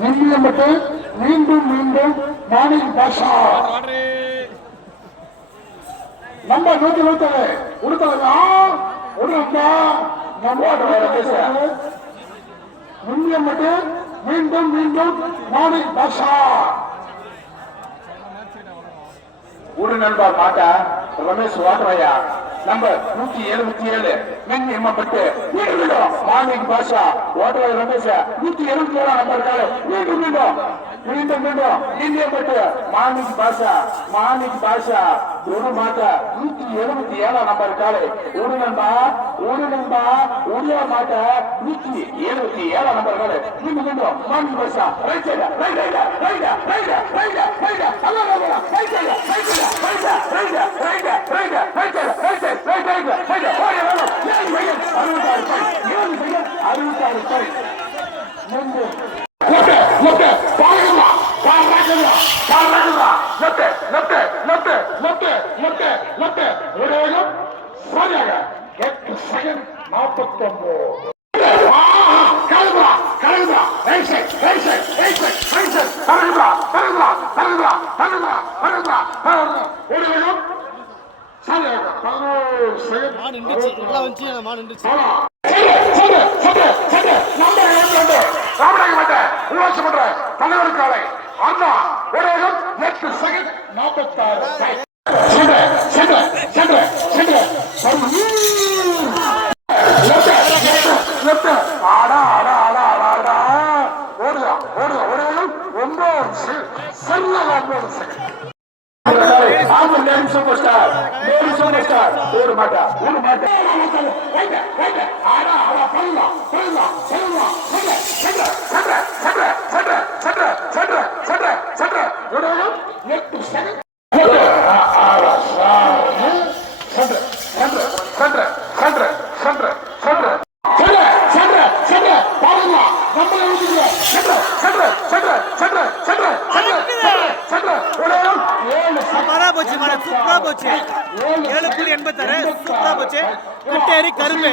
நிர்ணயப்பட்டு மீண்டும் மீண்டும் மாநில பாஷா நம்ம 120 உடுத்தலா உடுறா நிர்ணயப்பட்டு மீண்டும் மீண்டும் மாநில பாஷா ஒரு நண்பா மாட்டா ரமேஷ் வாட்டரையா நம்பர் 177 நிர்ணயப்பட்டு மாநில பாஷா வாட்டரை ரமேஷ் 177 நம்பர் இருக்காரு மீண்டும் மீண்டும் மீண்டும் மீண்டும் நிர்ணயப்பட்டு மாணிக் பாஷா ஒரு மாட்டா 177 நம்பர் இருக்காரு ஒரு நண்பா ஒடியா மாட்டா 177 நம்பர் இருக்காரு மீண்டும் மீண்டும் மாணிக் பாஷா ரைட் சைடு தலைவர் காலை அண்ணா உலகம் 8 செகண்ட் 46 சூப்பர் ஸ்டார் ஒரு மாட்டா கட்டேரி கரும்பு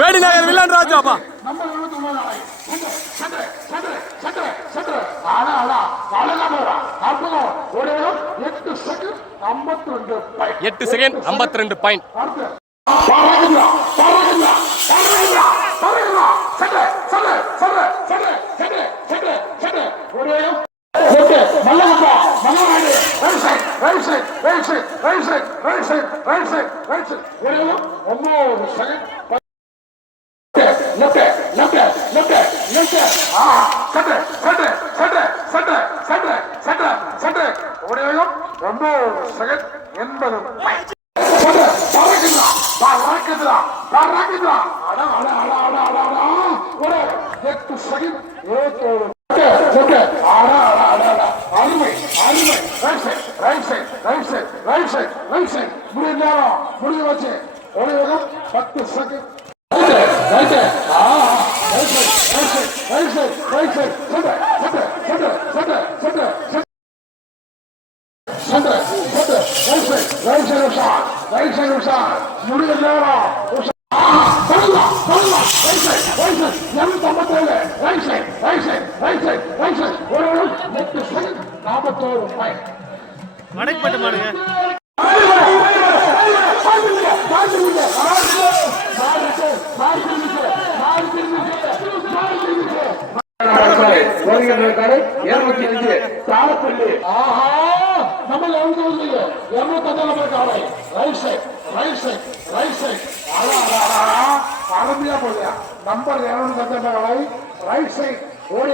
வேடிநகர் வில்லன் ராஜாப்பா 8 செகண்ட் 52 பாயிண்ட் முடிய வச்சு 10 செகண்ட் வடக்குப்பட்டு மாடுங்க அருமையா போலியா நம்பர் 200 ரைட் சைட் ஓடி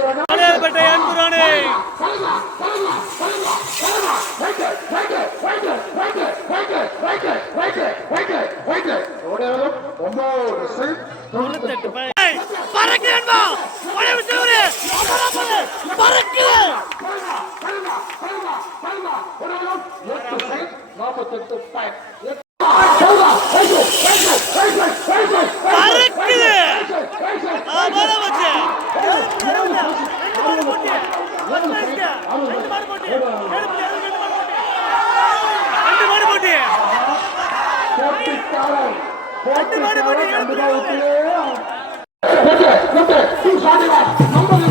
கண்டிப்பா விட்டுலே லெஃப்ட் 241 நம்பர்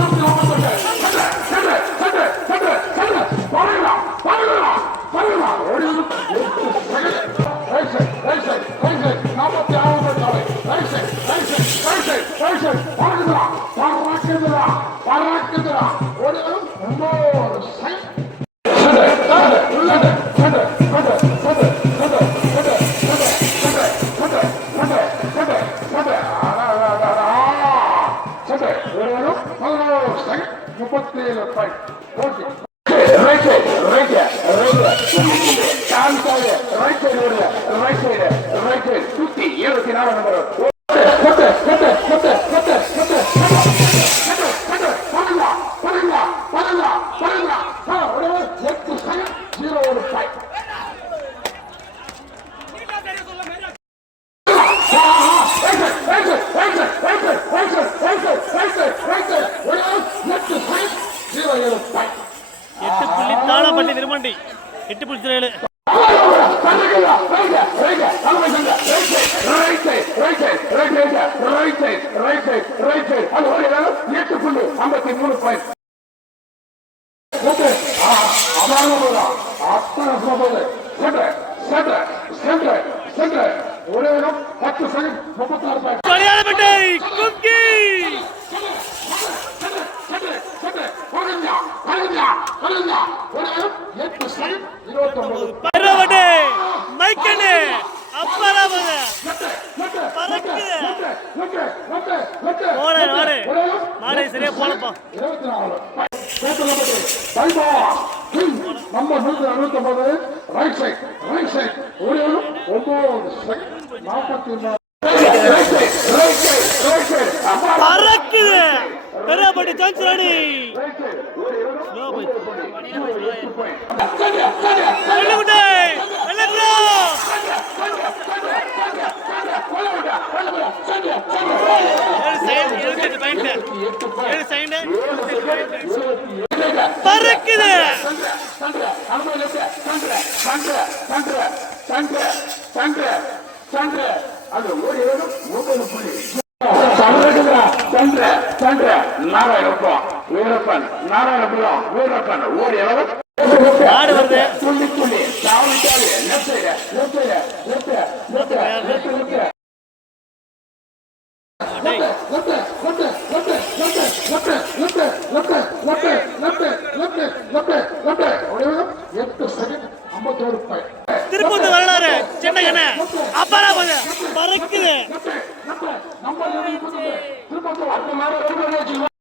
8.7 சரியா போலப்பா நம்பர் 169 ரைட் சைட் ஒரு 9 செகண்ட் 44 பறக்குது பெரியபடி சான்ஸ் ரெடி பறக்குது அது ஒரு 9 புள்ளி வீரப்பன் நாராயணபுரம் வீரப்பன் ஓடி ஆடு வருது துள்ளி சாவி லெஃப்ட் திருப்பத்தூர் வரலாறு சின்ன கண்ண அப்பறா பறக்குது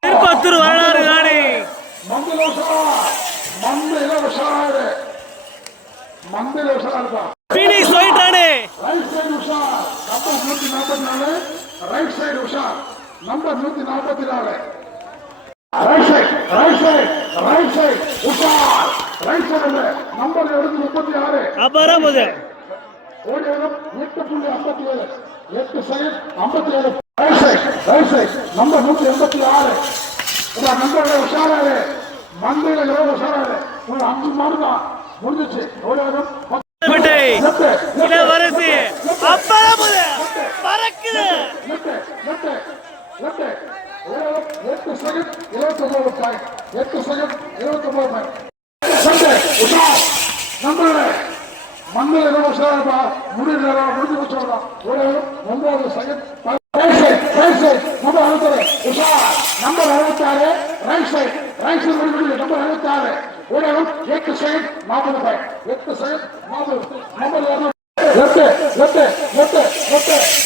திருப்பத்தூர் வரலாறு நாடி phoenix white Rani right side Usha number 144 number 36 அப்பறா போது 8.57 8 second 57 right side number 186 number உஷாராரு மந்தையில உஷாராரு ஒரு 5 மாடு தான் முடிஞ்சிச்சு இளவரசி அப்பறா போது பறக்குது 8 second 29 point 8 second 29 point number மண்ணில் உஷாரா முடிஞ்சு வச்சோம் ஒரு 9 second number 66 right side number 66 ஊடகம் 8 second 40 point 8 second 40 number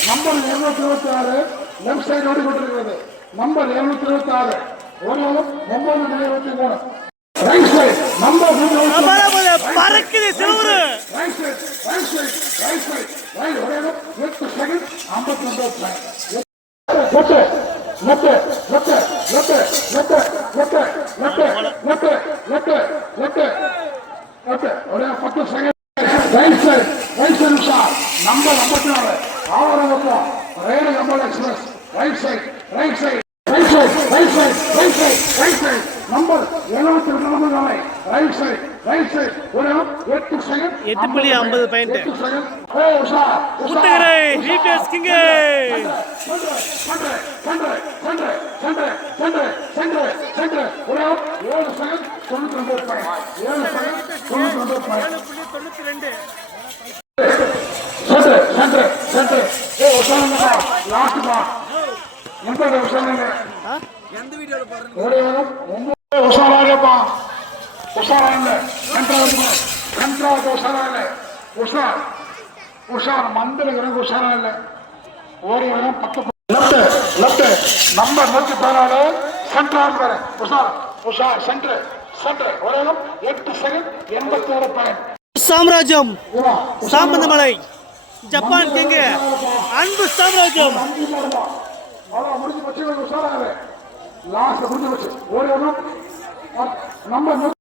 number 226 left side ஓடிக்கொண்டிருக்கிறது நம்பர் 226 ஊடகம் 9.23 ரைட் சைட் நம்பர் பறக்குது சிவரு ரைட் சைட் ஊடகம் 8 செகண்ட் 59 பாயிண்ட் நம்பர் 54 ஆவரவக்கம் ரேடு கம்பல் express right side side number 72 நாளை ரைட் சைடு ஒரு 8 செகண்ட் 8.50 பாயிண்ட் 8 செகண்ட் ஓ உஷா முத்துகரை டிபிஎஸ் கிங் சென்று ஒரு 7 செகண்ட் 92 பாயிண்ட் 7 செகண்ட் 92 பாயிண்ட் 7.92 சென்று ஓ உஷா லாஸ்ட் பா எந்த உஷாங்க உஷாராகப்பா உஷாராங்க கண்ட்ராவுக்கு உஷாராக உஷார் மந்திரங்களுக்கு உஷாரா இல்லை ஓடி வரும் 10 லெஃப்ட் நம்பர் 114 சென்ட்ராக உஷார் சென்ட்ரு ஒரு 8 செகண்ட் 81 பாயிண்ட் சாம்ராஜ்யம் சாம்பந்தமலை ஜப்பான் கிங் அன்பு சாம்ராஜ்யம் முடிஞ்சு போச்சு உஷாராக லாஸ்ட் முடிஞ்சு போச்சு ஓடி வரும் நம்பர்